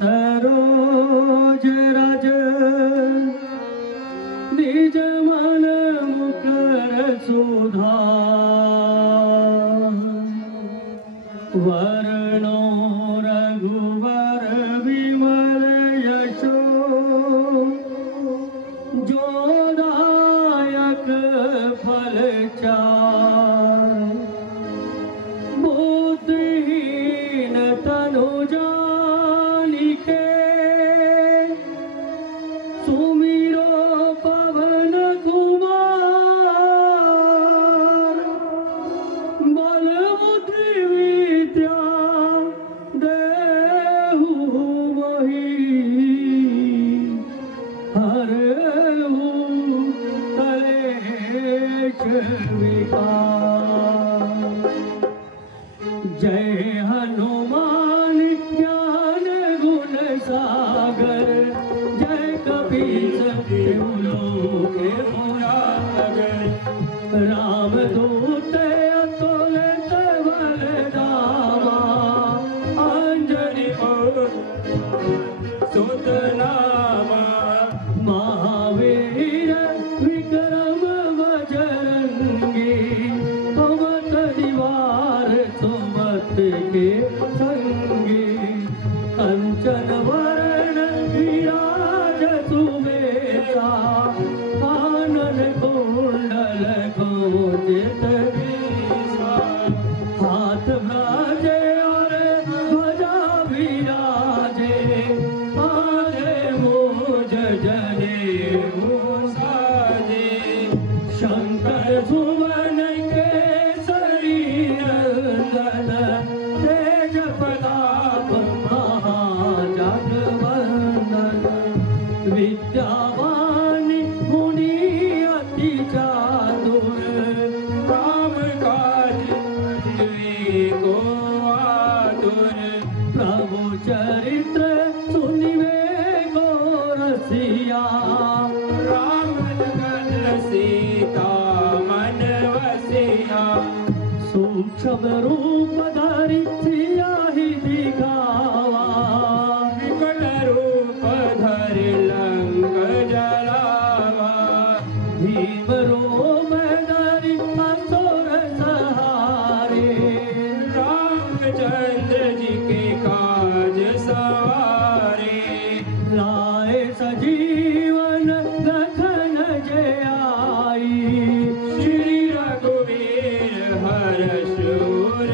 सरोज रज निज मन मुकर सुधा वर्णो रघुवर विमल यशो जोदायक फल चार बुद्धिहीन तनु जानिके सुमिरो पवन कुमार बल बुद्धि विद्या देहु मोहि हरहु कलेश विकार जय हनुमान ज्ञान गुण सागर जय कपीस तिहु लोक उजागर रामदूत अतुलित बल धामा अंजनी सुत नामा महावीर विक्रम बजरंगी पवन निवार सुमत के संगी कंचन वरण विराज सुबेसा कानन कुंडल घोषित केसा हाथ बाजे और ध्वजा विराजे आजे मोज जनेऊ साजे शंकर सुवन केसरी नंदन तेज प्रताप महाजगवंदन विद्यावान गुणी अति चातुर राम काज को आतुर प्रभु चरित्र सुनिवे को रसिया राम लगन सीता मन वसिया सूक्ष्म रूप धरि सियाहि दिखावा विकट रूप धरि लंक जलावा भीम रूप धरि असुर सहारे रामचंद्र जी के काज सवारे लाए सजीवन लखन जय आई श्री रघुवीर हर्ष उर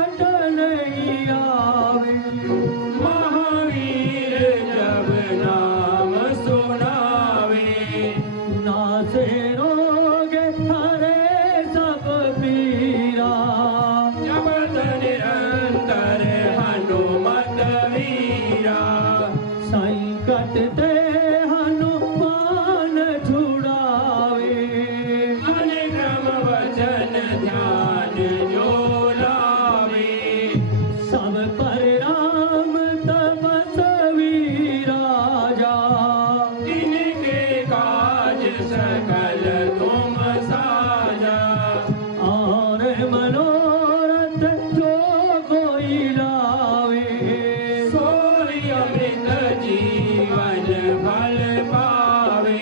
संकट नहीं आवे। महावीर जब नाम सुनावे, नासे रोग हरे सब पीरा। जपत निरंतर हनुमत वीरा, संकट ते हनुमान छुड़ावे। अनुक्रम वचन ध्यान जो लावे, सब पर राम तपस्वी राजा। इनके काज सकल तुम साजा, और मनोरथ जो कोई लावे। सोई अमृत जीवन फल पावे,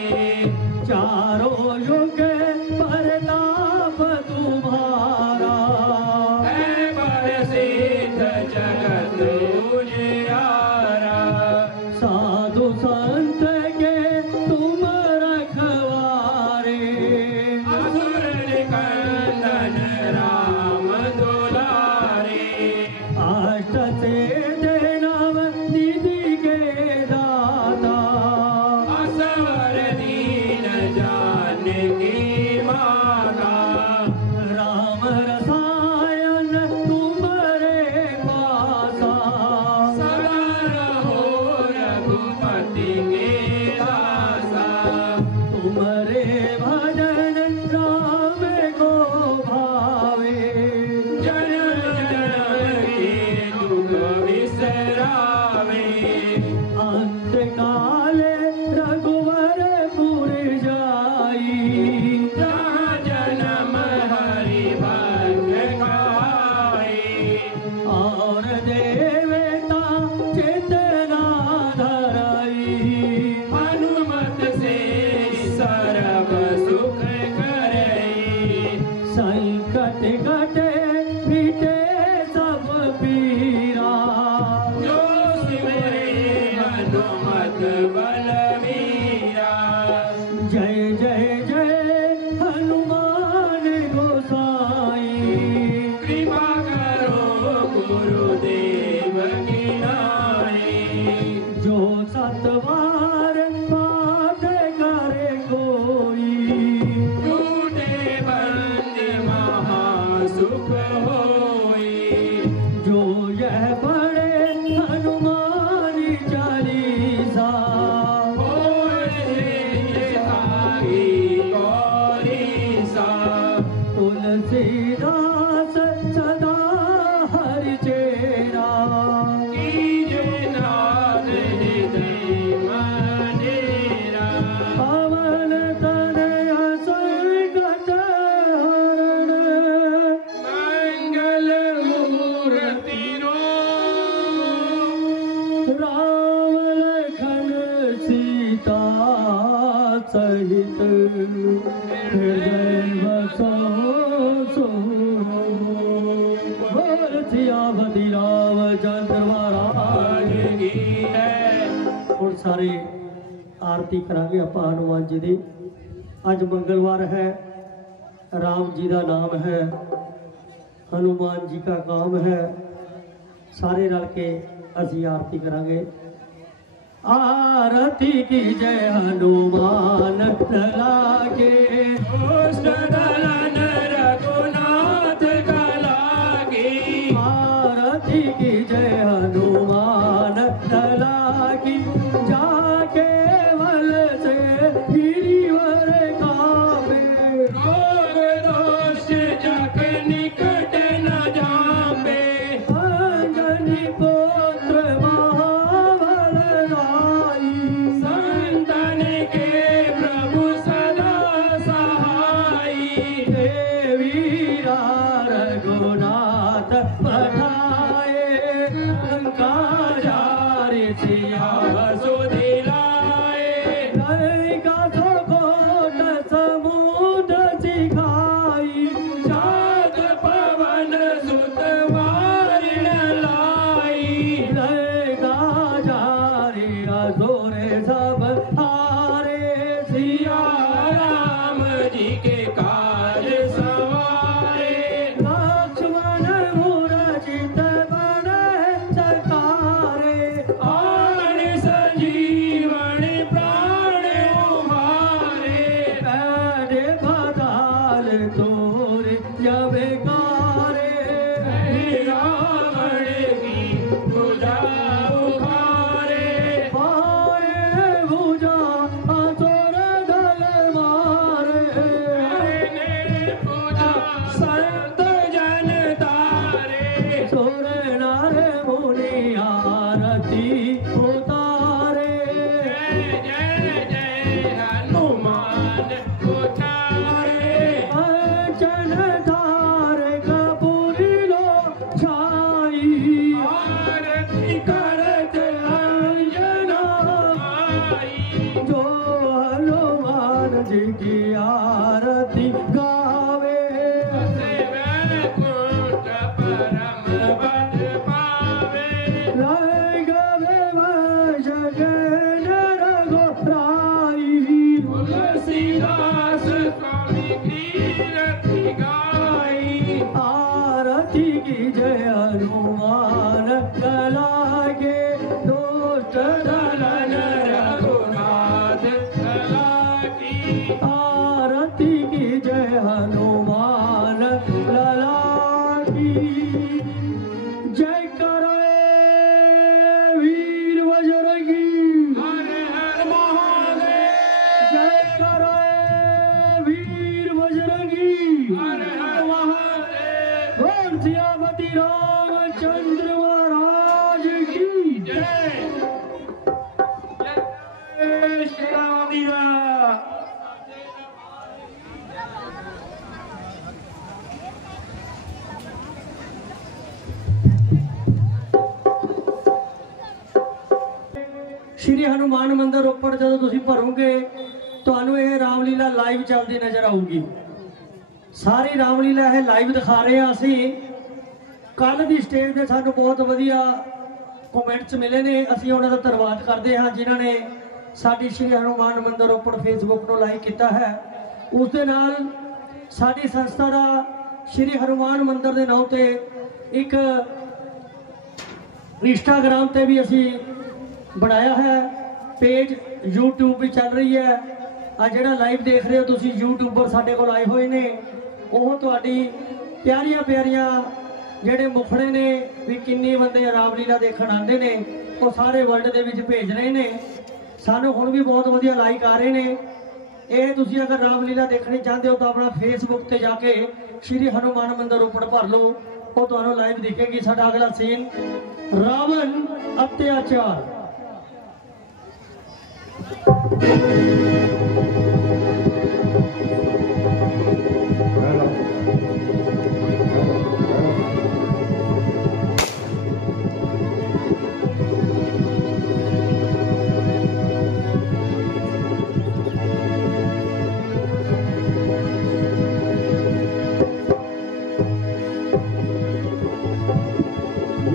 चारों युग परताप तुम्हारा। है प्रसिद्ध जगत उजियारा, साधु संत के तुम रखवारे। असुर निकंदन राम दुलारे, अष्ट सिद्धि नव निधि के दाता। असवर दीन जानकी माता, राम रसायन तुम्हारे पासा। सदा रहो रघुपति के दासा, तुम्हारे भजन राम को भावे। जन्म जन्म के दुख बिसरावे, अंत काले रघुवरपुर जाई। जहाँ जन्म हरि भक्त खाई, और देवता चेतना धराई। हनुमत से सर्व सुख करई, संकट कटे मिटे सब पीरा। जो सिमरे हनुमत बलवीरा, जय जय जय हनुमान गोसाई। कृपा करो गुरुदेव की नाई, जो सतबार पाठ करे कोई। झूठे बंद महासुख होई, जो यह पढ़े हनुमान चालीसा। तुलसीदास सदा हरि चेरा, कीजे नाथ हृदय मनेरा। पवन तनय संकट हरण, मंगल मूर्ति राम लखन सीता सहित हृदय बसो सियापति रामचंद्र महाराज की है। और सारे आरती करांगे आप हनुमान जी दी। अज मंगलवार है, राम जी का नाम है, हनुमान जी का काम है। सारे रल के असी आरती करांगे। आरती की जय हनुमान लागे, रघुनाथ का लागे। आरती की जय हनुमान लागी, जाके वल से गिरिवर काबे। रोग दोष जग निकट न जाबे, अंजनी पुत्र महाबल राई। संतन के प्रभु सदा सहाई, देवी रघुनाथ पठाए। आरती करत अंजना आई, जो हनुमान जी की आरती गावे, वैकुंठ परम पद पावे, राय गवे जगन रघुराई, तुलसीदास स्वामी कीरति गाई, आरती की जय हनुमान लागे, दुष्ट दलन रघुनाथ लागी, आरती की जय हनुमान लागी। जय करे वीर बजरंगी, हर हर महादेव, जय करे वीर बजरंगी, हर हर महादेव, बोल सियापति रामचंद्र महाराज की जय। जय श्री राम दिया। श्री हनुमान मंदिर रोपड़ ਜਦੋਂ ਤੁਸੀਂ ਭਰੋਗੇ ਤੁਹਾਨੂੰ ਇਹ ਰਾਮਲੀਲਾ ਲਾਈਵ ਚੱਲਦੀ ਨਜ਼ਰ ਆਊਗੀ। ਸਾਰੀ ਰਾਮਲੀਲਾ ਇਹ ਲਾਈਵ ਦਿਖਾ ਰਹੇ ਹਾਂ ਅਸੀਂ। ਕੱਲ ਦੀ ਸਟੇਜ ਤੇ ਸਾਨੂੰ ਬਹੁਤ ਵਧੀਆ ਕਮੈਂਟਸ ਮਿਲੇ ਨੇ, ਅਸੀਂ ਉਹਨਾਂ ਦਾ ਧੰਨਵਾਦ ਕਰਦੇ ਹਾਂ ਜਿਨ੍ਹਾਂ ਨੇ ਸਾਡੀ ਸ਼੍ਰੀ ਹਨੂਮਾਨ ਮੰਦਿਰ ਰੋਪੜ ਫੇਸਬੁੱਕ ਨੂੰ ਲਾਈਕ ਕੀਤਾ ਹੈ। ਉਸ ਦੇ ਨਾਲ ਸਾਡੀ ਸੰਸਥਾ ਦਾ ਸ਼੍ਰੀ ਹਨੂਮਾਨ ਮੰਦਿਰ ਦੇ ਨਾਮ ਤੇ ਇੱਕ ਇੰਸਟਾਗ੍ਰਾਮ ਤੇ ਵੀ ਅਸੀਂ बनाया है पेज, यूट्यूब भी चल रही है। आ जेड़ा लाइव देख रहे हो तुसी यूट्यूबर साडे कोल आए हुए ने, ओह तुहाडी प्यारियां प्यारियां जेड़े मुखड़े ने भी किन्नी बंदे रामलीला देखण आंदे ने, वो सारे वर्ल्ड दे विच भेज रहे ने। सानू हुण भी बहुत वधिया लाइक आ रहे ने। ਇਹ ਤੁਸੀਂ अगर रामलीला देखनी चाहते हो तो अपना फेसबुक ਤੇ जाके श्री हनुमान मंदिर रोपड़ भर लो, वो ਤੁਹਾਨੂੰ लाइव दिखेगी। साडा अगला सीन रावण अत्याचार।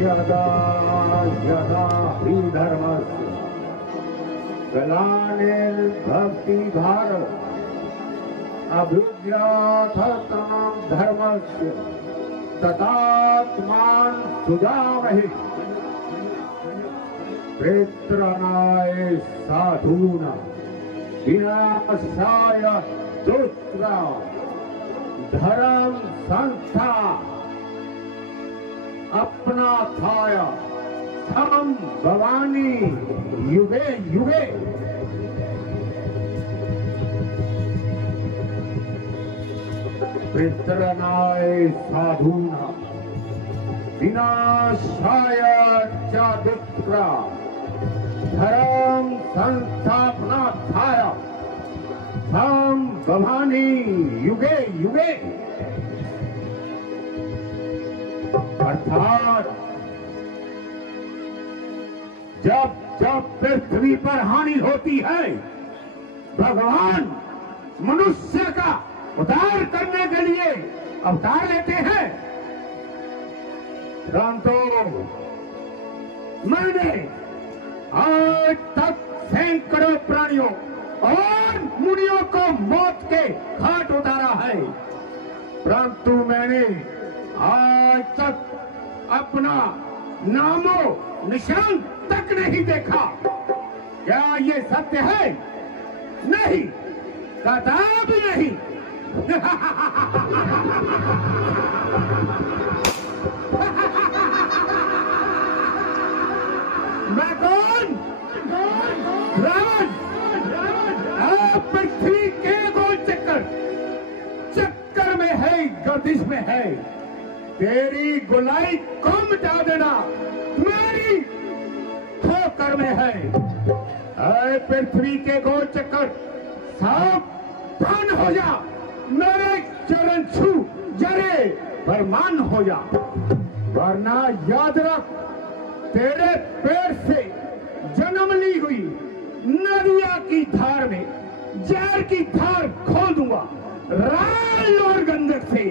यदा यदा हि धर्मस्य ग्लानिर्भवति भारत अभ्युदयाथतमं धर्मस्य तदात्मानं सुजामहि। प्रेत्रणाय साधूनां विनाशाय दुष्कृतां धर्म संस्था अपना थाया हम भवानी युगे युगे। प्रेत्रणाय साधूनां विनाशाय च दुष्कृतां धर्म संस्थापना थाया हम भवानी युगे युगे। अर्थात जब जब पृथ्वी पर हानि होती है, भगवान मनुष्य का उद्धार करने के लिए अवतार लेते हैं। परंतु मैंने आज तक सैकड़ों प्राणियों और मुनियों को मौत के घाट उतारा है, परंतु मैंने आज तक अपना नामो निशान तक नहीं देखा। क्या ये सत्य है? नहीं, कदापि नहीं। मैं कौन? रावण। आप पृथ्वी के गोल चक्कर में है, गर्दिश में है। तेरी गुलाई को मिटा देना मेरी ठोकर में है। ऐ पृथ्वी के गोल चक्कर, सावधान हो जा, मेरे चरण छू जरे फरमान हो जा। वरना याद रख, तेरे पेट से जन्म ली हुई नदिया की धार में जहर की धार खोल दूंगा। राल और गंधक से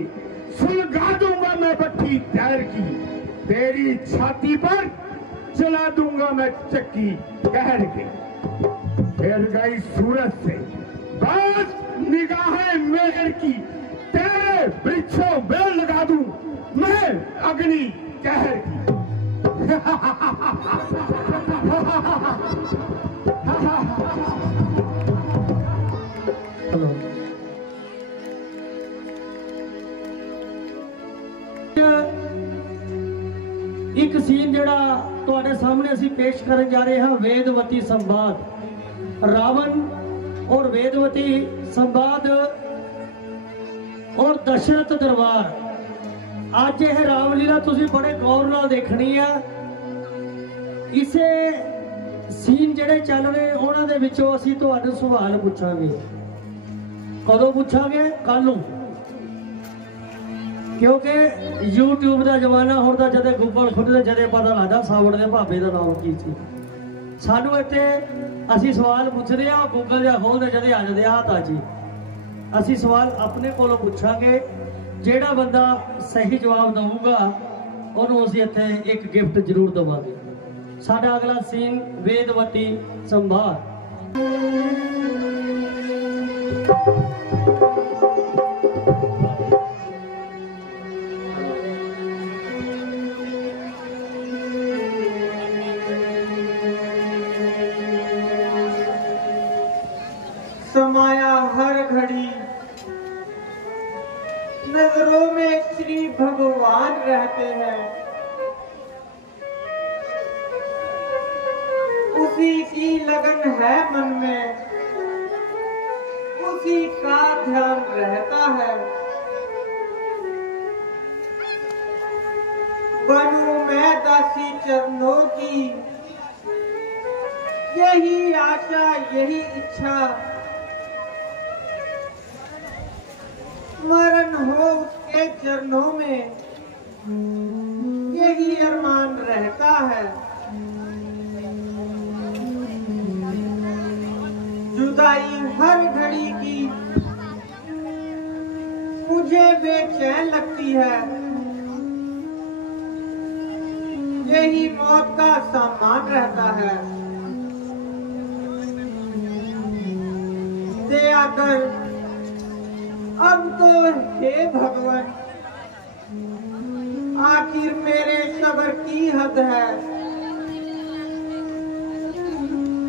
सुलगा दूंगा मैं भट्टी तैर की। तेरी छाती पर चला दूंगा मैं चक्की कहर के। फिर गई सूरज से बस निगाहें मेहर की। तेरे वृक्षों में लगा दूं मैं अग्नि कहर की। एक सीन जड़ा ਤੁਹਾਡੇ सामने ਅਸੀਂ पेश ਕਰਨ जा रहे हैं, वेदवती संवाद। रावण और वेदवती संवाद और दशरथ दरबार। ਅੱਜ ਇਹ ਰਾਮਲੀਲਾ ਤੁਸੀਂ ਬੜੇ ਗੌਰ ਨਾਲ ਦੇਖਣੀ ਆ। ਇਸੇ ਸੀਨ ਜਿਹੜੇ ਚੱਲ ਰਹੇ ਉਹਨਾਂ ਦੇ ਵਿੱਚੋਂ ਅਸੀਂ ਤੁਹਾਨੂੰ ਸਵਾਲ ਪੁੱਛਾਂਗੇ। ਕਦੋਂ ਪੁੱਛਾਂਗੇ? ਕੱਲ ਨੂੰ, क्योंकि YouTube का जमाना होता, जदे गूगल खुलते जदे पता लगता सावड़ के भावे का नाम की सी। सानू इत्थे असी सवाल पूछते हैं, गूगल या खोलते जदे आ जाते हाथ जी। असी सवाल अपने कोलों पूछांगे, जेड़ा बंदा सही जवाब दूगा उन्होंने असी इत्थे एक गिफ्ट जरूर देवांगे। साडा अगला सीन वेदवती संवाद। समाया हर घड़ी नजरों में श्री भगवान रहते हैं। उसी की लगन है मन में, उसी का ध्यान रहता है। बनूं मैं दासी चरणों की, यही आशा यही इच्छा। मरण हो उसके चरणों में, यही अरमान रहता है। जुदाई हर घड़ी की मुझे बेचैन लगती है। यही मौत का सामान रहता है। दया कर अब तो हे भगवान, आखिर मेरे सब्र की हद है।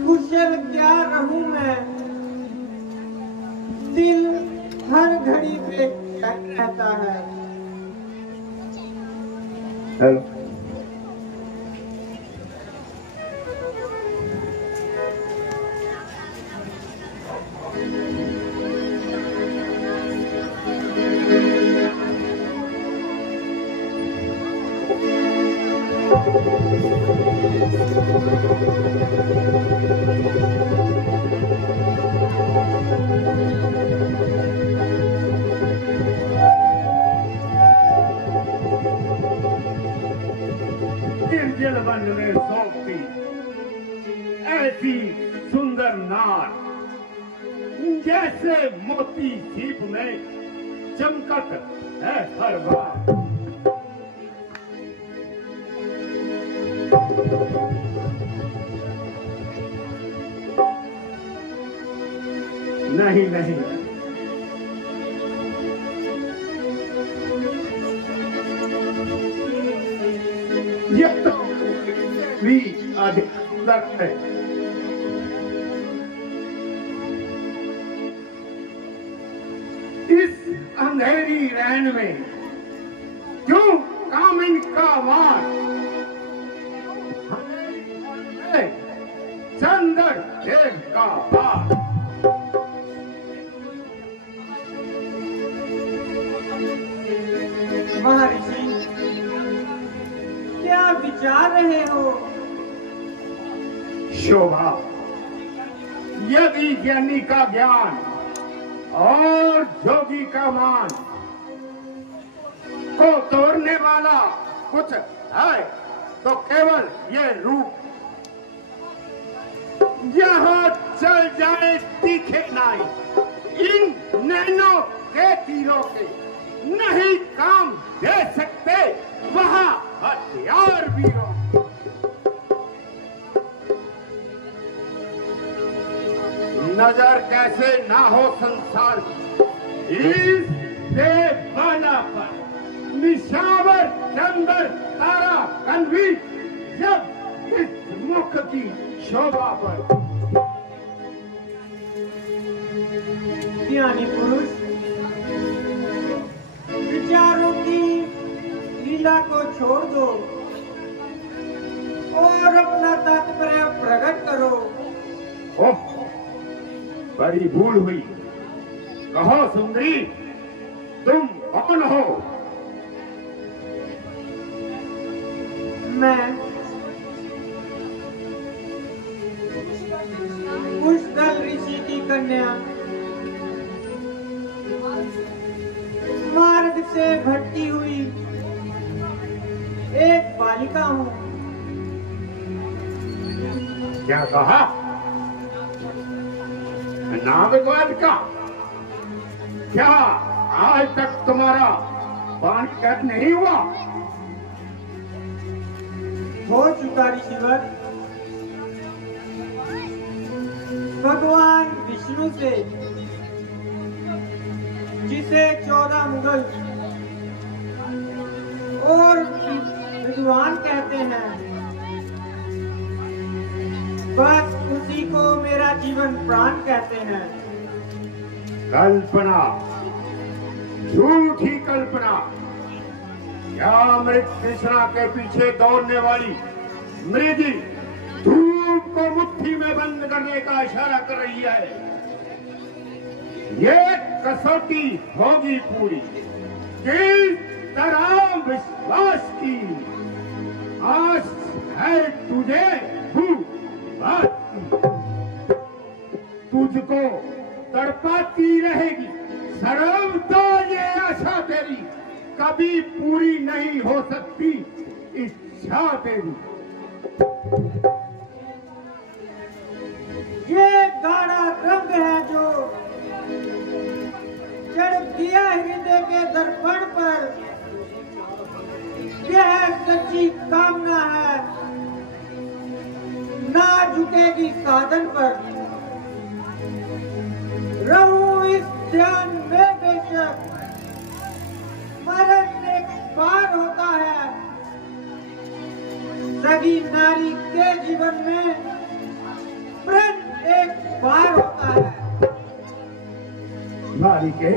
कुशल क्या रहूं मैं, दिल हर घड़ी पे रहता है। हेलो, निर्जल वन में सोती ऐसी सुंदर नार, जैसे मोती सीप में चमकत है हर बार। नहीं नहीं, ये तो भी अधिक है। इस अंधेरी रैन में क्यों कामिन का वार, चंदर देव का पार। महर्षि क्या विचार रहे हो? शोभा, यदि ज्ञानी का ज्ञान और जोगी का मान को तोड़ने वाला कुछ है तो केवल ये रूप। यहाँ चल जाए तीखे नाई इन नैनों के तीरों के, नहीं काम दे सकते वहाँ हथियार वीरों। नजर कैसे ना हो संसार की इस देवाना पर, निशावर चंद्र तारा कन्वी जब इस मुख की शोभा पर। ज्ञानी पुरुष विचारों की लीला को छोड़ दो और अपना तात्पर्य प्रकट करो। ओह, बड़ी भूल हुई। कहो सुंदरी, तुम कौन हो? मैं पुष्कल ऋषि की कन्या, मार्ग से भटकी हुई एक बालिका हूँ। क्या कहा? नागवालिका? क्या आज तक तुम्हारा पानी कट नहीं हुआ? हो चुका ऋषिवर। भगवान विष्णु से, जिसे 14 मुगल और विद्वान कहते हैं, बस उसी को मेरा जीवन प्राण कहते हैं। कल्पना, झूठी कल्पना। क्या अमृत कृष्णा के पीछे दौड़ने वाली मृगी धूप को मुट्ठी में बंद करने का इशारा कर रही है? ये कसौटी होगी पूरी किस तरह विश्वास की। आज है तुझे बात, तुझको तड़पाती रहेगी सर्वदा ये आशा तेरी, कभी पूरी नहीं हो सकती इच्छा तेरी। ये गाढ़ा रंग है जो चढ़ दिया हृदय के दर्पण पर। यह सच्ची कामना है, ना झुकेगी साधन पर। रहूं इस ध्यान में बेशक, मरण एक बार होता है। सगी नारी के जीवन में प्रण एक बार होता है। बालिके,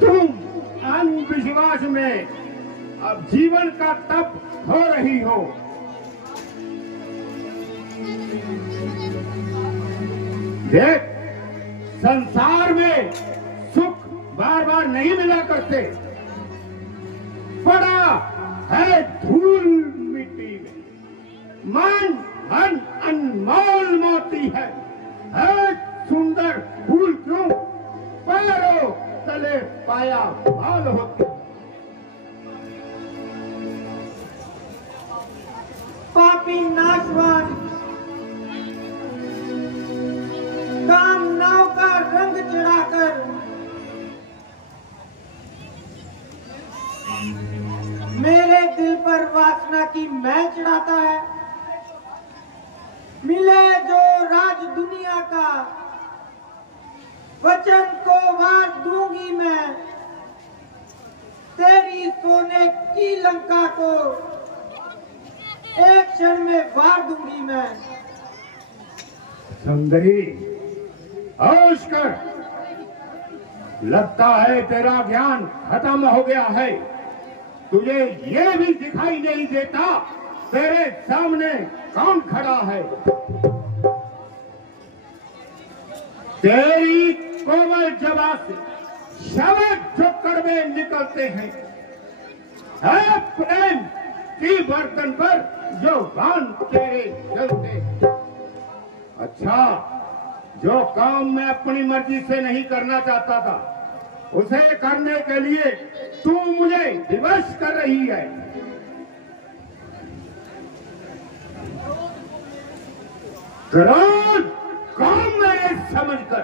तुम अंधविश्वास में अब जीवन का तप हो रही हो। देख, संसार में सुख बार बार नहीं मिला करते, पड़ा है धूल मिट्टी में। मन धन अनमोल मोती है सुंदर फूल क्यों पैरों तले पाया भाल होती। पापी नाशवान कामनाओं का रंग चढ़ाकर मेरे दिल पर वासना की मैल चढ़ाता है। मिले जो राज दुनिया का, वचन को वार दूंगी मैं। तेरी सोने की लंका को एक क्षण में वार दूंगी मैं। सुंदरी, होश कर। लगता है तेरा ज्ञान खत्म हो गया है। तुझे ये भी दिखाई नहीं देता तेरे सामने कौन खड़ा है। तेरी कोमल जवा से शब्द जो कड़वे निकलते हैं, है प्रेम की बर्तन पर जो बाण तेरे जलते। अच्छा, जो काम मैं अपनी मर्जी से नहीं करना चाहता था, उसे करने के लिए तू मुझे विवश कर रही है। क्रोध काम में समझकर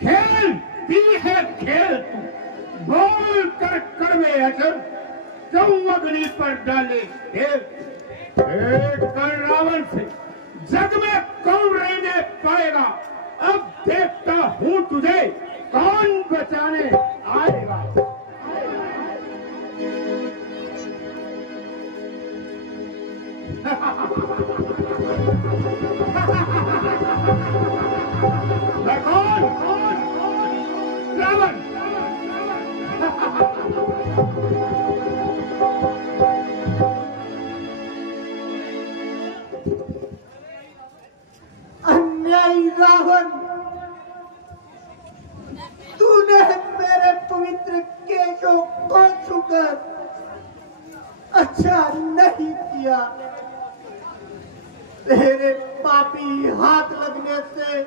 खेल भी है खेल तू। बोल कर कड़वे अचर क्यों अग्नि पर डाले एक कर रावण से जग में कौन रहने पाएगा। अब देखता हूं तुझे कौन बचाने आएगा। मैं कौन रावण। अन्यायी रावण, तूने मेरे पवित्र केशों को छूकर अच्छा नहीं किया। तेरे पापी हाथ लगने से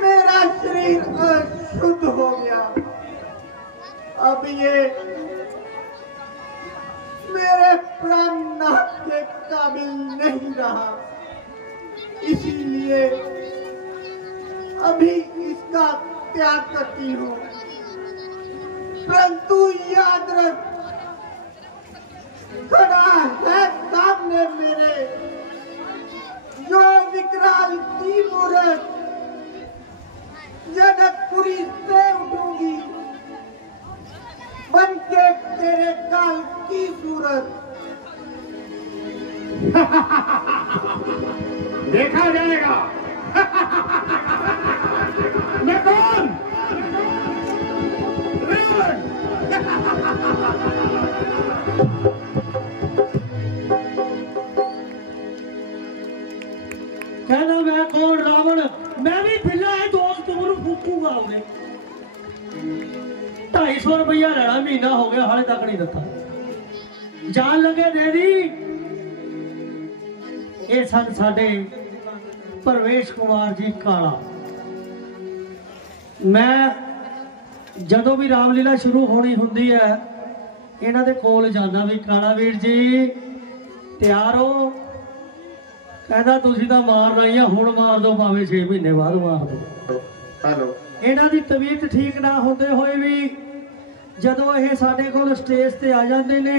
मेरा शरीर अशुद्ध हो गया। अब ये मेरे प्राणनाथ के काबिल नहीं रहा, इसीलिए अभी इसका त्याग करती हूँ। परंतु याद रख, खड़ा है सामने मेरे जो विकराल की मूर्त, जनकपुरी से उठूंगी बन के तेरे काल की सूरत। देखा जाएगा मैं कौन। कहना मैं कौन रावण, मैं भी बिल्ला है दोस्त तुमनु फूकूंगा उन्हें। 250 रुपया लेना महीना हो गया हाले तक नहीं दिता। जान लगे दे दी। ये सन साडे परवेश कुमार जी काला। मैं जदों भी रामलीला शुरू होनी हुंदी है इन्हां दे कोल जाना भी काला वीर जी तैयार हो। कहता तुसीं तां मारना ही आ, हुण मार दो भावें 6 महीने बाद मार दो। हेलो इन्हां दी तबीयत ठीक ना होंदे होए भी जदों ये साडे कोल स्टेज ते आ जांदे ने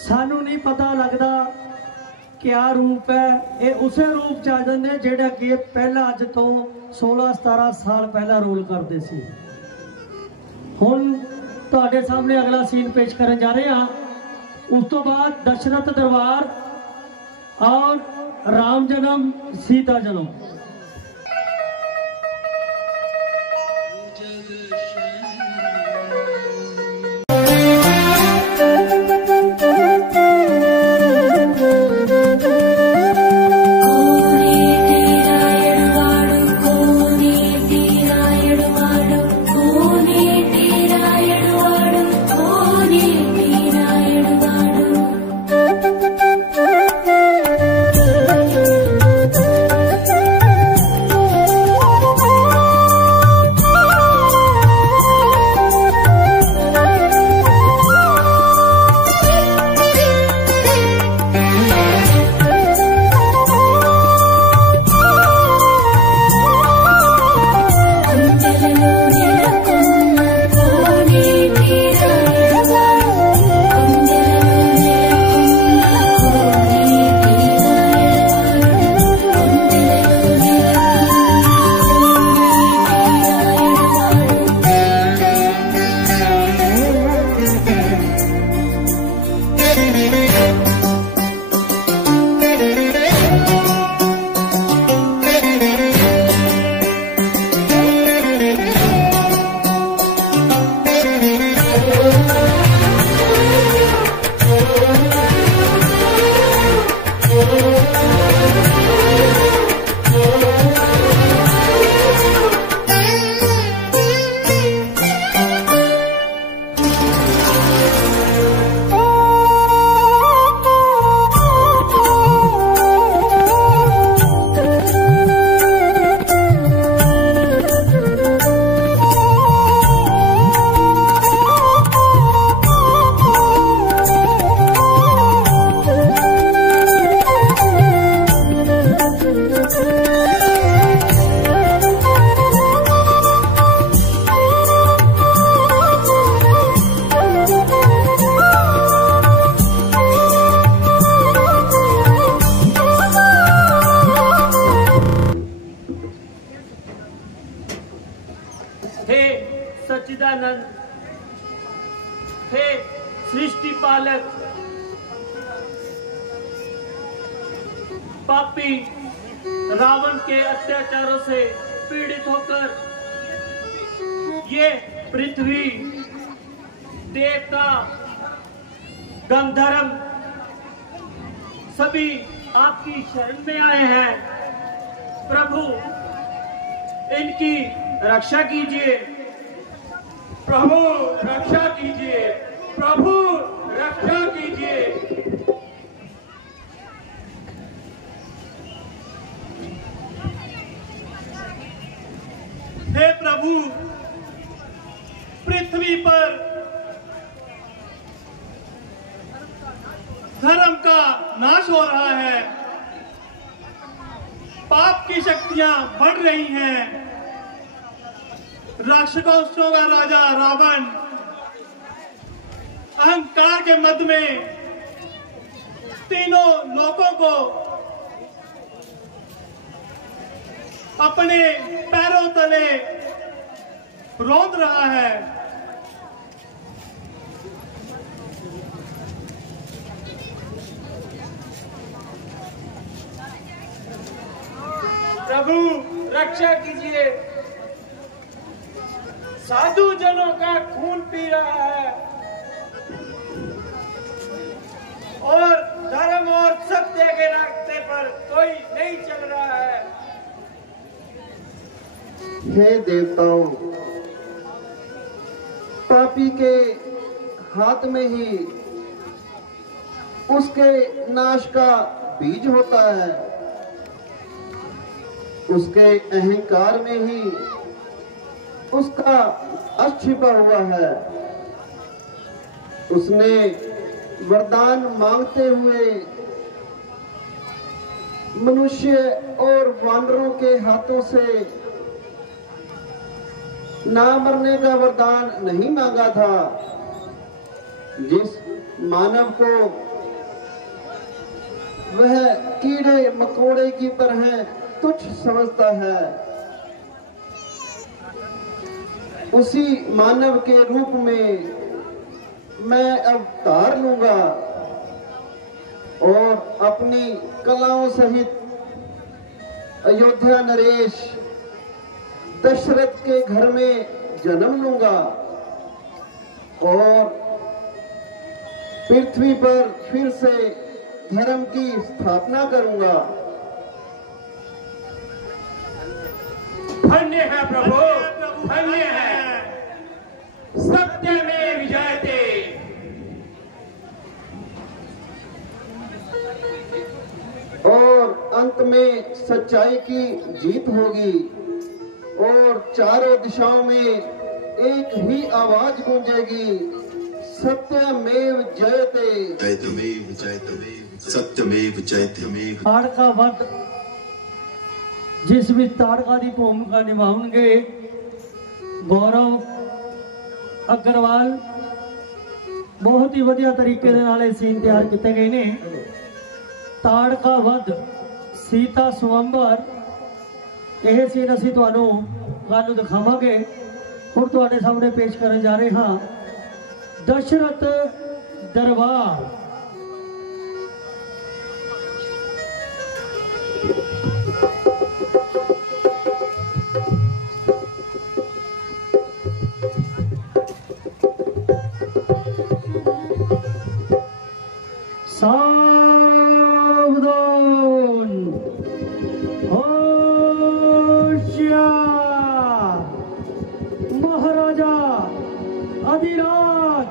सानू नहीं पता लगदा क्या रूप है। ये उसे रूप च आ जांदे जिहड़ा कि पहला अज तो 16-17 साल पहला रोल करते सी। हुण तुहाडे सामने अगला सीन पेश करन जा रहे हैं। उस तो बाद दशरथ दरबार और राम जन्म सीता जन्म। पापी रावण के अत्याचारों से पीड़ित होकर ये पृथ्वी देवता गंधर्व सभी आपकी शरण में आए हैं। प्रभु इनकी रक्षा कीजिए। प्रभु रक्षा कीजिए, प्रभु रक्षा कीजिए। हे प्रभु, पृथ्वी पर धर्म का नाश हो रहा है, पाप की शक्तियां बढ़ रही हैं। राक्षसों का राजा रावण अहंकार के मद में तीनों लोगों को अपने पैरों तले रौंद रहा है। प्रभु रक्षा कीजिए। साधु जनों का खून पी रहा है और धर्म और सत्य के रास्ते पर कोई नहीं चल रहा है। हे देवताओं, पापी के हाथ में ही उसके नाश का बीज होता है, उसके अहंकार में ही उसका अस्त छिपा हुआ है। उसने वरदान मांगते हुए मनुष्य और वानरों के हाथों से ना मरने का वरदान नहीं मांगा था। जिस मानव को वह कीड़े मकोड़े की तरह तुच्छ समझता है, उसी मानव के रूप में मैं अवतार लूंगा और अपनी कलाओं सहित अयोध्या नरेश दशरथ के घर में जन्म लूंगा और पृथ्वी पर फिर से धर्म की स्थापना करूंगा। धन्य है प्रभु, धन्य है। सत्य में विजयते। और अंत में सच्चाई की जीत होगी और चारों दिशाओं में एक ही आवाज गूंजेगी, सत्यमेव जयते। जयतमेव जयते, सत्यमेव जयते। ताड़का वध जिस भी ताड़का की भूमिका निभाएंगे गौरव अग्रवाल, बहुत ही वधिया तरीके दे नाल सीन तैयार किए गए ने। ताड़का वध सीता स्वयंवर, यह सीन असीं तुहानूं कल दिखावांगे। हुण तुहाडे सामने पेश करन जा रहे हां दशरथ दरबार। सावधान, होशियार। महाराजा अधिराज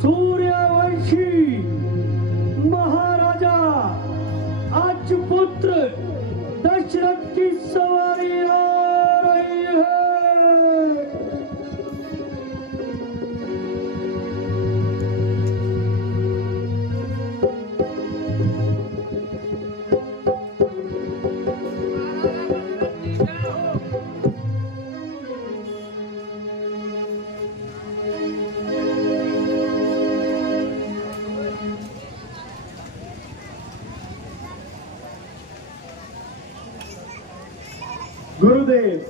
सूर्यवंशी महाराजा राजपुत्र दशरथ की सवारी आ रही है। गुरुदेव,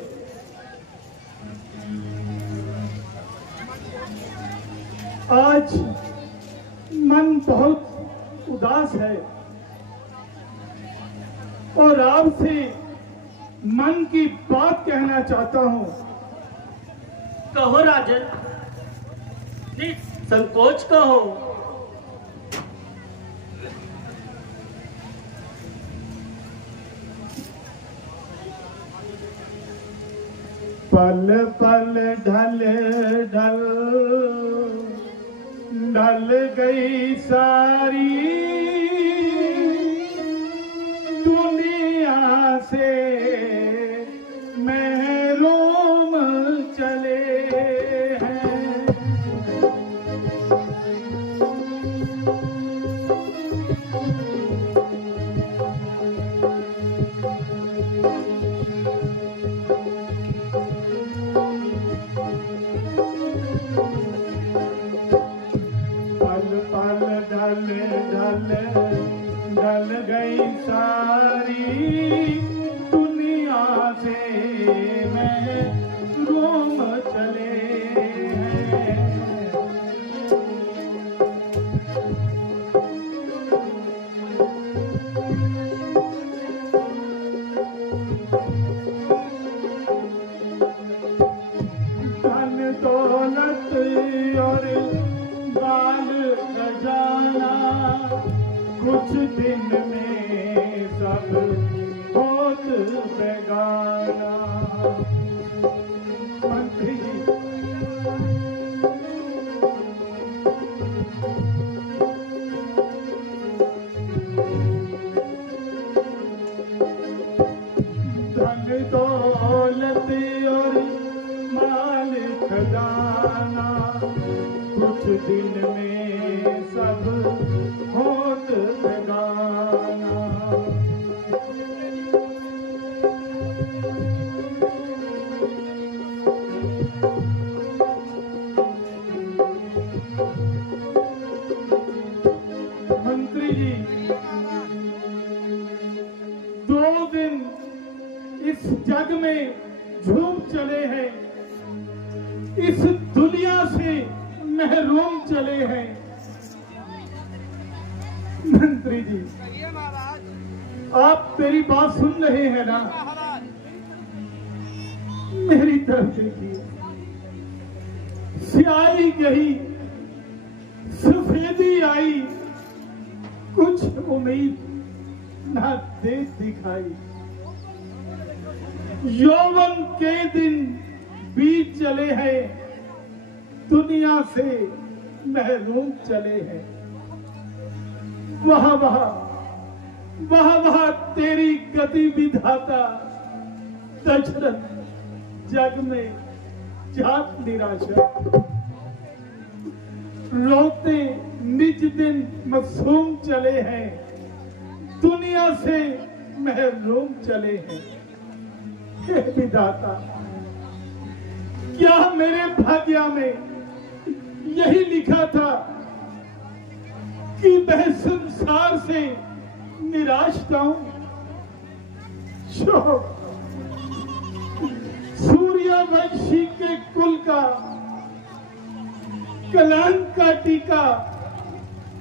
आज मन बहुत उदास है। और आपसे मन की बात कहना चाहता हूं। कहो राजन, संकोच कहो। पल पल ढल ढल ढल गई सारी दुनिया से महरूम चले हैं। पल पल ढल ढल ढल गई सारी दुनिया से महरूम चले हैं। धन दौलत और बाल खजाना कुछ दिन में सब होत बेगाना। मंत्री जी, धन दौलत और माल खजाना कुछ दिन में सब होत बेगाना। मंत्री जी, 2 दिन इस जग में झूम चले हैं, इस दुनिया से महरूम चले हैं। मंत्री जी, आप मेरी बात सुन रहे हैं ना? मेरी तरफ देखिए, स्याही गई, सफेदी आई, कुछ उम्मीद ना देख दिखाई। यौवन के दिन बीत चले हैं, दुनिया से महरूम चले हैं। वाह वाह वाह वाह तेरी गति विधाता, दशरथ जग में जात निराशा। रोते निज दिन मासूम चले हैं, दुनिया से महरूम चले हैं। हे विधाता, क्या मेरे भाग्य में यही लिखा था कि मैं संसार से निराश जाऊं? सूर्यवंशी के कुल का कलंक का टीका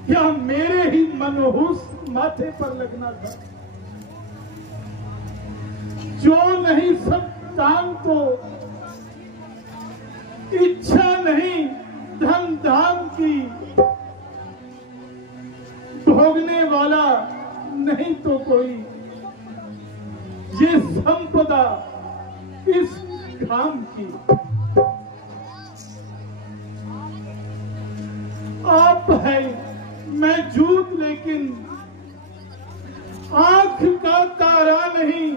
क्या मेरे ही मनहूस माथे पर लगना था? जो नहीं संतान को इच्छा नहीं धन धाम की, भोगने वाला नहीं तो कोई, ये संपदा इस काम की। आप है मैं झूठ, लेकिन आंख का तारा नहीं,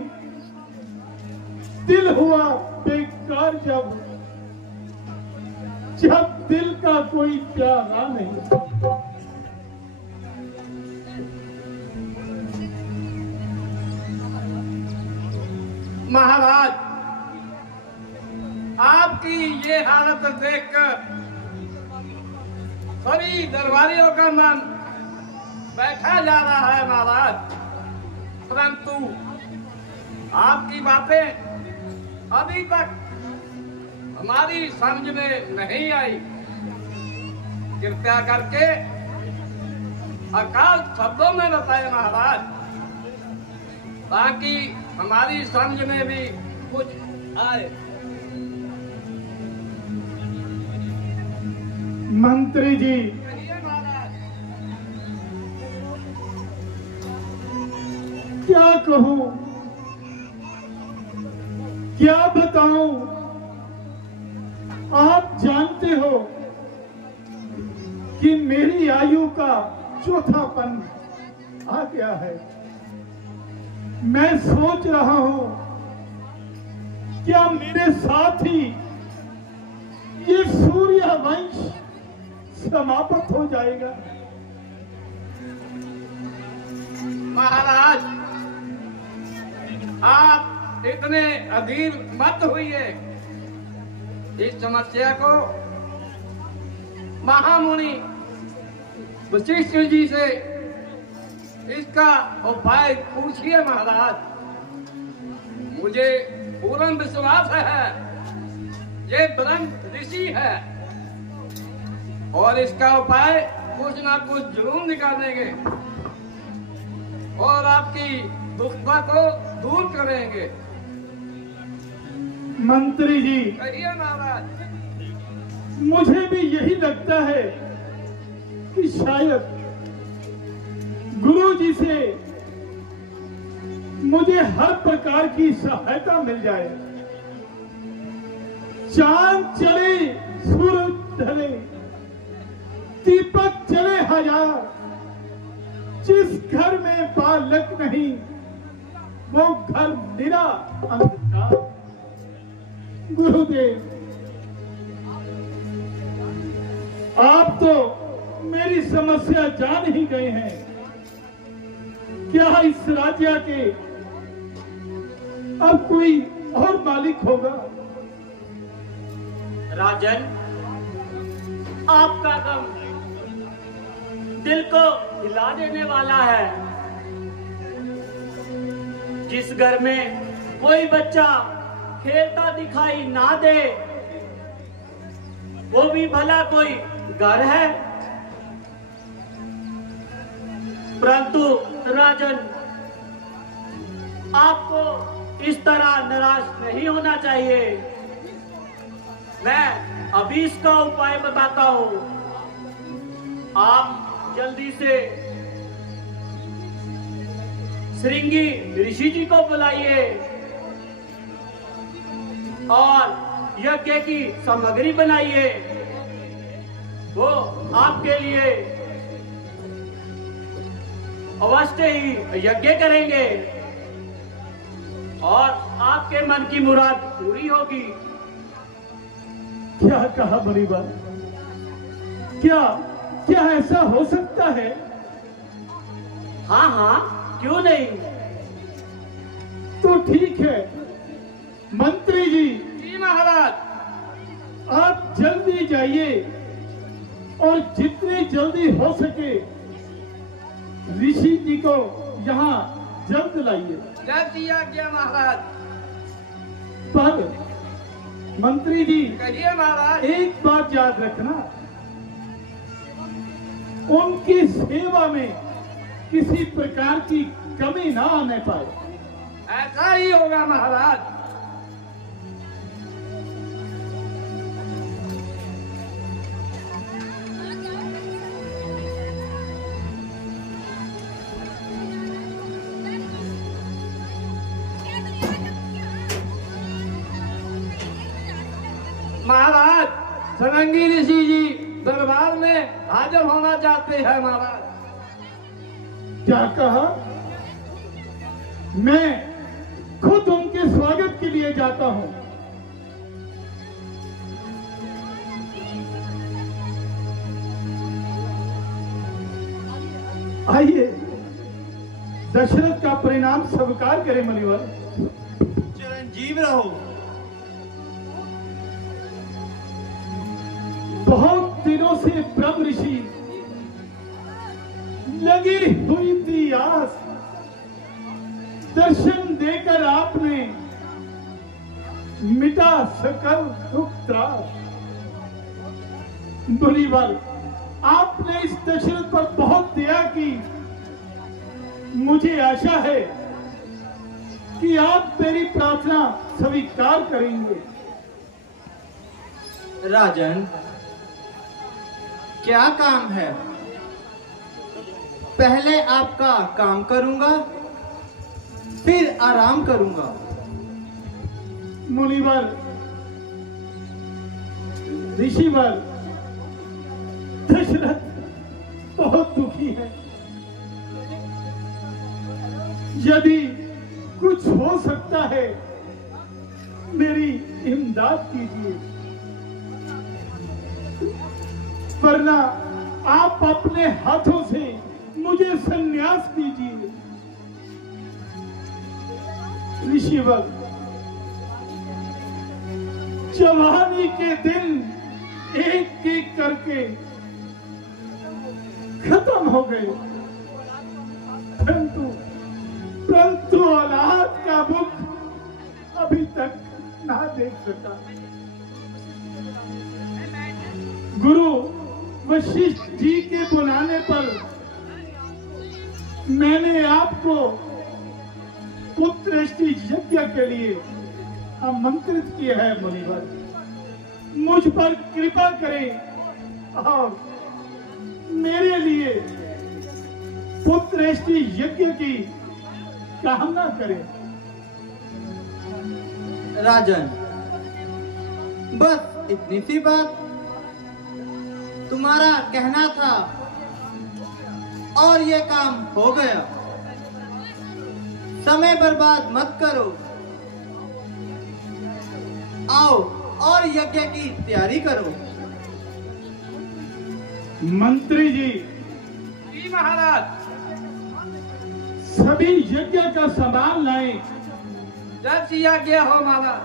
दिल हुआ बेकार जब दिल का कोई प्यारा नहीं। महाराज, आपकी ये हालत देखकर सभी दरबारियों का मन बैठा जा रहा है महाराज, परंतु आपकी बातें अभी तक हमारी समझ में नहीं आई। कृपया करके अकाल शब्दों में बताए महाराज। ताकि हमारी समझ में भी कुछ आए। मंत्री जी, कहिए महाराज। क्या कहूं, क्या बताऊं? आप जानते हो कि मेरी आयु का चौथापन आ गया है। मैं सोच रहा हूं क्या मेरे साथ ही ये सूर्य वंश समाप्त हो जाएगा? महाराज, आप इतने अधीर मत होइए। इस समस्या को महामुनि वशिष्ठ जी से इसका उपाय पूछिए महाराज। मुझे पूर्ण विश्वास है ये ब्रह्म ऋषि है और इसका उपाय कुछ ना कुछ जरूर निकालेंगे और आपकी दुखता को दूर करेंगे। मंत्री जी, कहिए महाराज। मुझे भी यही लगता है कि शायद गुरु जी से मुझे हर प्रकार की सहायता मिल जाए। चांद चले, सूरज ढले, दीपक चले हजार, जिस घर में बालक नहीं वो घर निरा अंधकार। गुरुदेव, आप तो मेरी समस्या जान ही गए हैं। क्या इस राज्य के अब कोई और मालिक होगा? राजन, आपका गम दिल को हिला देने वाला है। जिस घर में कोई बच्चा खेलता दिखाई ना दे वो भी भला कोई घर है? परंतु राजन, आपको इस तरह निराश नहीं होना चाहिए। मैं अभी इसका उपाय बताता हूं। आप जल्दी से श्रृंगी ऋषि जी को बुलाइए और यज्ञ की सामग्री बनाइए। वो आपके लिए अवश्य ही यज्ञ करेंगे और आपके मन की मुराद पूरी होगी। क्या कहा बरीबान? क्या क्या ऐसा हो सकता है? हाँ हाँ, क्यों नहीं। तो ठीक है मंत्री जी, जी महाराज। आप जल्दी जाइए और जितनी जल्दी हो सके ऋषि जी को यहाँ जल्द लाइए। जय दिया गया महाराज। पर मंत्री जी, कहिए महाराज। एक बात याद रखना, उनकी सेवा में किसी प्रकार की कमी ना आने पाए। ऐसा ही होगा महाराज। महाराज, श्रृंगी ऋषि जी दरबार में हाजिर होना चाहते हैं महाराज। क्या कहा? मैं खुद उनके स्वागत के लिए जाता हूं। आइए दशरथ का परिणाम स्वीकार करें मुनिवर। चिरंजीव रहो। बहुत दिनों से ब्रह्म ऋषि लगी हुई थी आस, दर्शन देकर आपने मिटा सकल दुख त्रास। मुनिवर, आपने इस दशरथ पर बहुत दया की। मुझे आशा है कि आप मेरी प्रार्थना स्वीकार करेंगे। राजन, क्या काम है? पहले आपका काम करूंगा, फिर आराम करूंगा। मुनिवर, ऋषिवर, दशरथ बहुत दुखी है। यदि कुछ हो सकता है, मेरी इमदाद कीजिए, वरना आप अपने हाथों से मुझे संन्यास कीजिए। ऋषिवर, जवानी के दिन एक एक करके खत्म हो गए, परंतु औलाद का मुख अभी तक ना देख सका। गुरु वशिष्ठ जी के बुलाने पर मैंने आपको पुत्रष्टि यज्ञ के लिए आमंत्रित किया है। मुनिवर, मुझ पर कृपा करें और मेरे लिए पुत्रष्टि यज्ञ की कामना करें। राजन, बस इतनी सी बात तुम्हारा कहना था और ये काम हो गया। समय बर्बाद मत करो, आओ और यज्ञ की तैयारी करो। मंत्री जी, जी महाराज। सभी यज्ञ का सामान लाएं। जब सिया गया हो महाराज।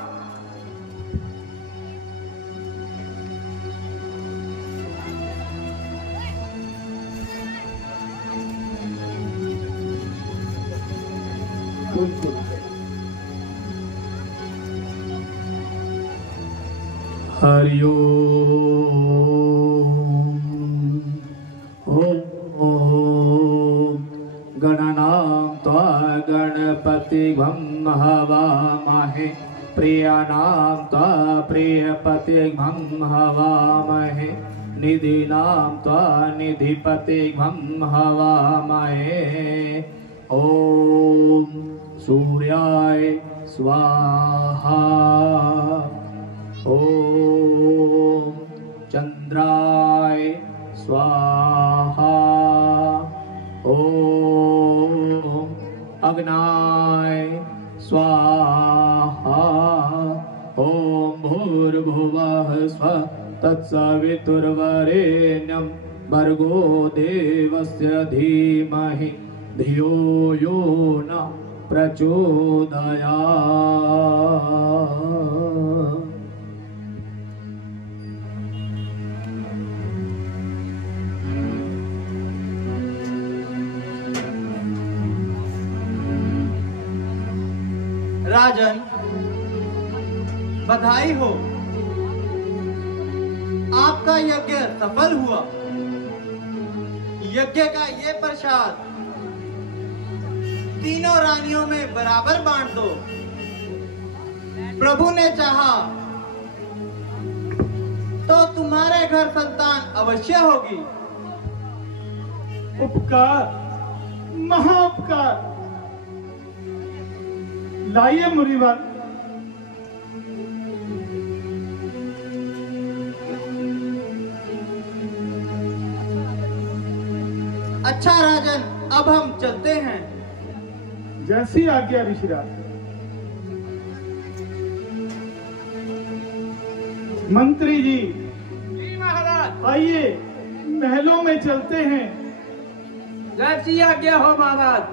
हरि ओम। गणनां त्वा गणपतिं हवामहे, प्रियाणां त्वा प्रियपतिं हवामहे, निधीनां त्वा निधिपतिं हवामहे। ओम सूर्याय स्वाहा, ओम चंद्राय स्वाहा, ओम अग्नाय स्वाहा, ओम भूर्भुवः स्वः तत्सवितुर्वरेण्यं भर्गो देवस्य धीमहि धियो यो न प्रचोदयात्। राजन, बधाई हो, आपका यज्ञ सफल हुआ। यज्ञ का ये प्रसाद तीनों रानियों में बराबर बांट दो। प्रभु ने चाहा तो तुम्हारे घर संतान अवश्य होगी। उपकार, महाउपकार। लाइए मुनिवर। अच्छा राजन, अब हम चलते हैं। जैसी आज्ञा ऋषिराज। मंत्री जी, जी महाराज। आइए महलों में चलते हैं। जैसी आज्ञा हो महाराज।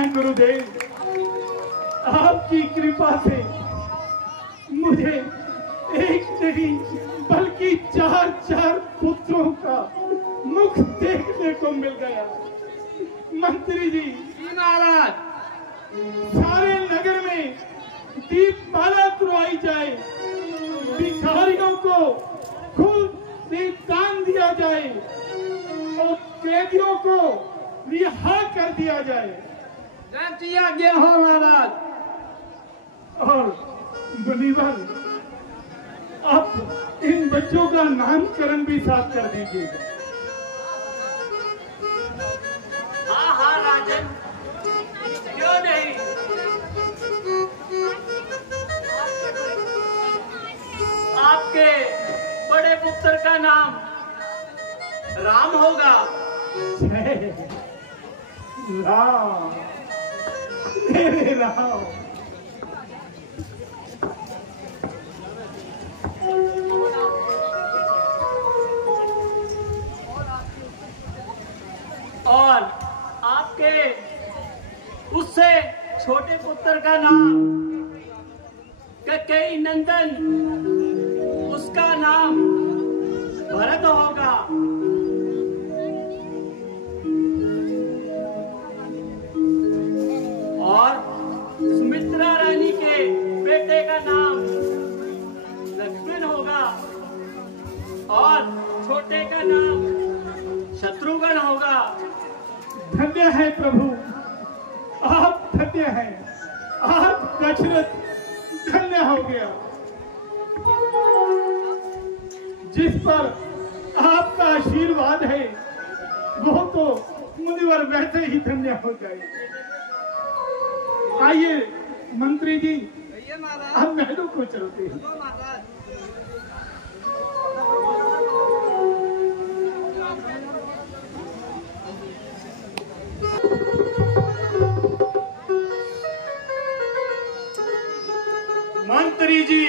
हैं गुरुदेव, आपकी कृपा से मुझे एक नहीं बल्कि 4 पुत्रों का मुख देखने को मिल गया। मंत्री जी, महाराज, सारे नगर में दीपमाला करवाई जाए, भिखारियों को खुद दान दिया जाए और कैदियों को रिहा कर दिया जाए। जैसी आज्ञा हो महाराज। और मुनिवर, आप इन बच्चों का नामकरण भी साथ कर दीजिएगा। हाँ हाँ राजन, क्यों नहीं। आपके बड़े पुत्र का नाम राम होगा। राम, मेरे राम। और आपके उससे छोटे पुत्र का नाम कई नंदन, उसका नाम भरत होगा। और सुमित्रा रानी के बेटे का नाम लक्ष्मण होगा और छोटे का नाम शत्रुघ्न होगा। धन्य है प्रभु, आप धन्य हैं। आप दशरथ धन्य हो गया, जिस पर आपका आशीर्वाद है वो तो मुनिवर वैसे ही धन्य हो जाए। आइए मंत्री जी, हम महलों को चलते हैं। मंत्री जी,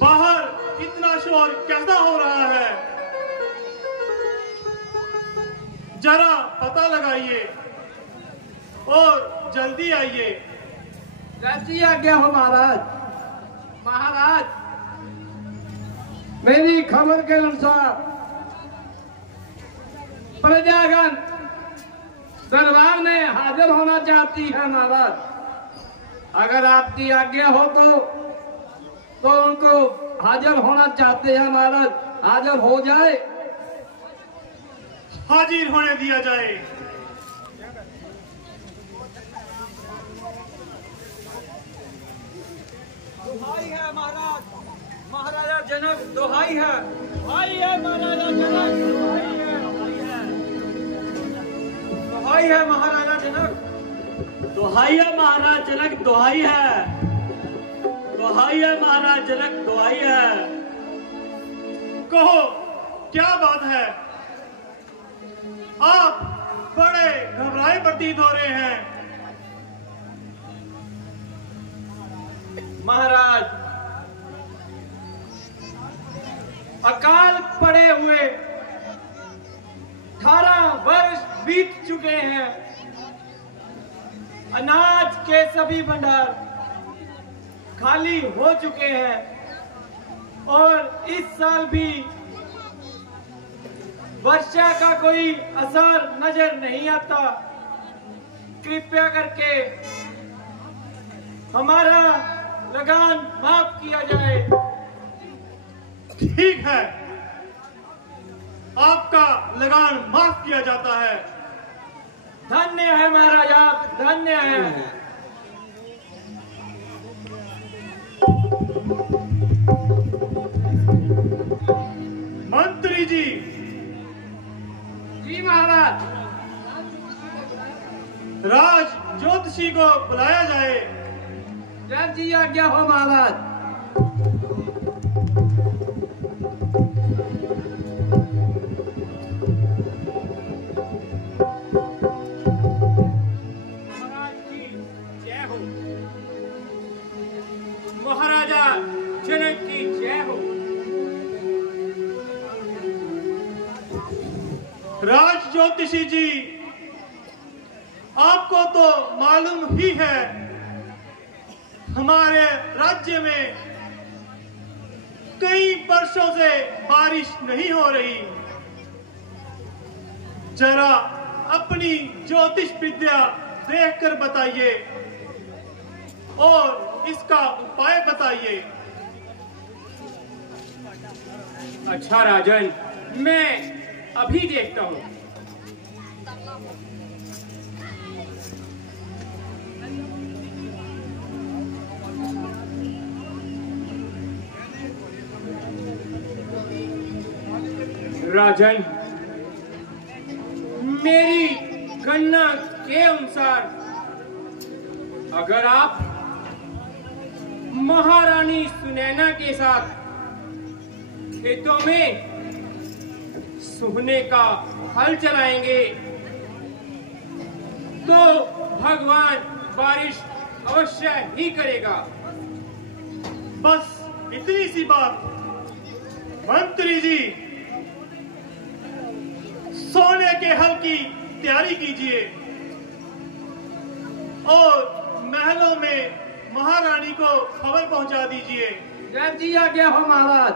बाहर इतना शोर कैसा हो रहा है? जरा पता लगाइए और जल्दी आइए। जैसी आज्ञा हो महाराज। महाराज, मेरी खबर के अनुसार प्रजागण दरबार में हाजिर होना चाहती है महाराज। अगर आपकी आज्ञा हो तो उनको हाजिर होना चाहते हैं महाराज। हाजिर हो जाए। हाजिर होने दिया जाए। दुहाई है महाराज, महाराजा जनक दुहाई है। दुहाई है महाराजा जनक, दुहाई है। दुहाई है महाराजा जनक, दुहाई है महाराज जनक, दुहाई है। दुहाई है महाराज जनक, दुहाई है। कहो, क्या बात है? आप बड़े घबराए प्रतीत हो रहे हैं। महाराज, अकाल पड़े हुए 18 वर्ष बीत चुके हैं। अनाज के सभी भंडार खाली हो चुके हैं और इस साल भी वर्षा का कोई असर नजर नहीं आता। कृपया करके हमारा लगान माफ किया जाए। ठीक है, आपका लगान माफ किया जाता है। धन्य है महाराज, आप धन्य है। मंत्री जी, जी महाराज। राज ज्योतिषी को बुलाया जाए। जैसी आज्ञा हो महाराज। महाराज की जय हो। महाराजा जनक की जय हो। राज ज्योतिषी जी, मालूम ही है हमारे राज्य में कई वर्षों से बारिश नहीं हो रही। जरा अपनी ज्योतिष विद्या देखकर बताइए और इसका उपाय बताइए। अच्छा राजन, मैं अभी देखता हूँ। राजन, मेरी गणना के अनुसार अगर आप महारानी सुनैना के साथ खेतों में सोने का हल चलाएंगे तो भगवान बारिश अवश्य ही करेगा। बस इतनी सी बात। मंत्री जी, सोने के हल की तैयारी कीजिए और महलों में महारानी को खबर पहुंचा दीजिए। जब जी आज्ञा हो महाराज।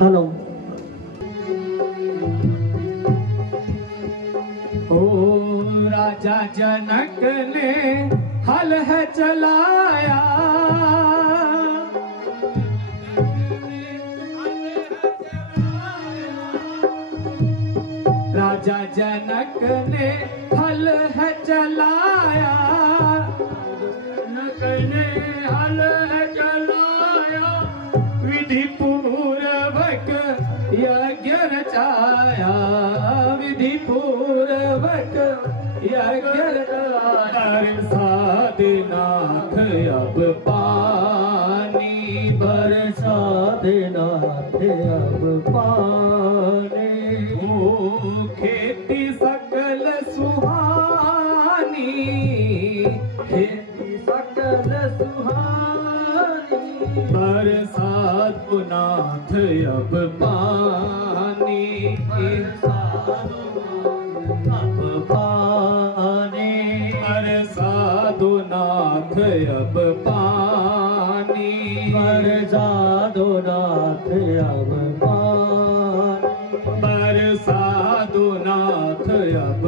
हेलो। राजा जनक ने हल है चलाया, राजा जनक ने हल है चलाया, जनक ने हल है चलाया, विधि पूर्वक यज्ञ रचाया, विधि पूर्वक यज्ञ बरसा देनाथ अब पानी, बरसा देनाथ अब पानी। ओ खेती सकल सुहानी, खेती सकल सुहानी, बरसात नाथ अब पानी, बरसात अब पानी, बरसात नाथ अब पानी, बरसात नाथ अब पानी, बरसात नाथ अब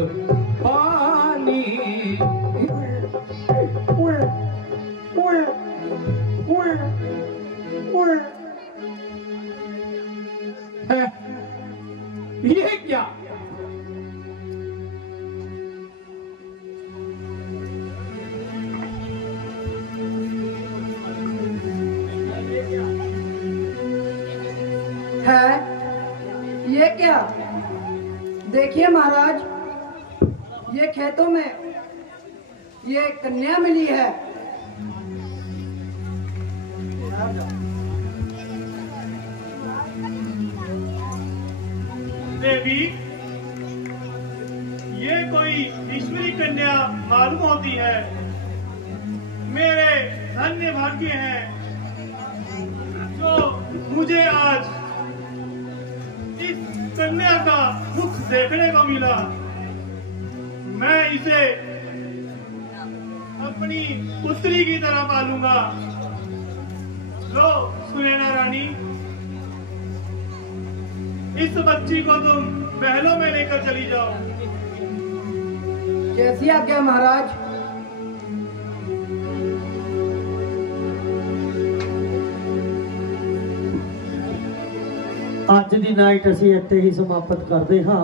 पानी। है ये क्या? है ये क्या? देखिए महाराज, ये खेतों में ये कन्या मिली है। देवी, ये कोई ईश्वरी कन्या मालूम होती है। मेरे धन्य भाग्य हैं जो मुझे आज इस कन्या का मुख देखने को मिला। मैं इसे अपनी पुत्री की तरह पालूंगा। लो सुनैना रानी, इस बच्ची को तुम महलों में लेकर चली जाओ। जैसी आज्ञा महाराज। ਅੱਜ ਦੀ ਨਾਈਟ ਅਸੀਂ ਇੱਥੇ ਹੀ ਸਮਾਪਤ ਕਰਦੇ ਹਾਂ।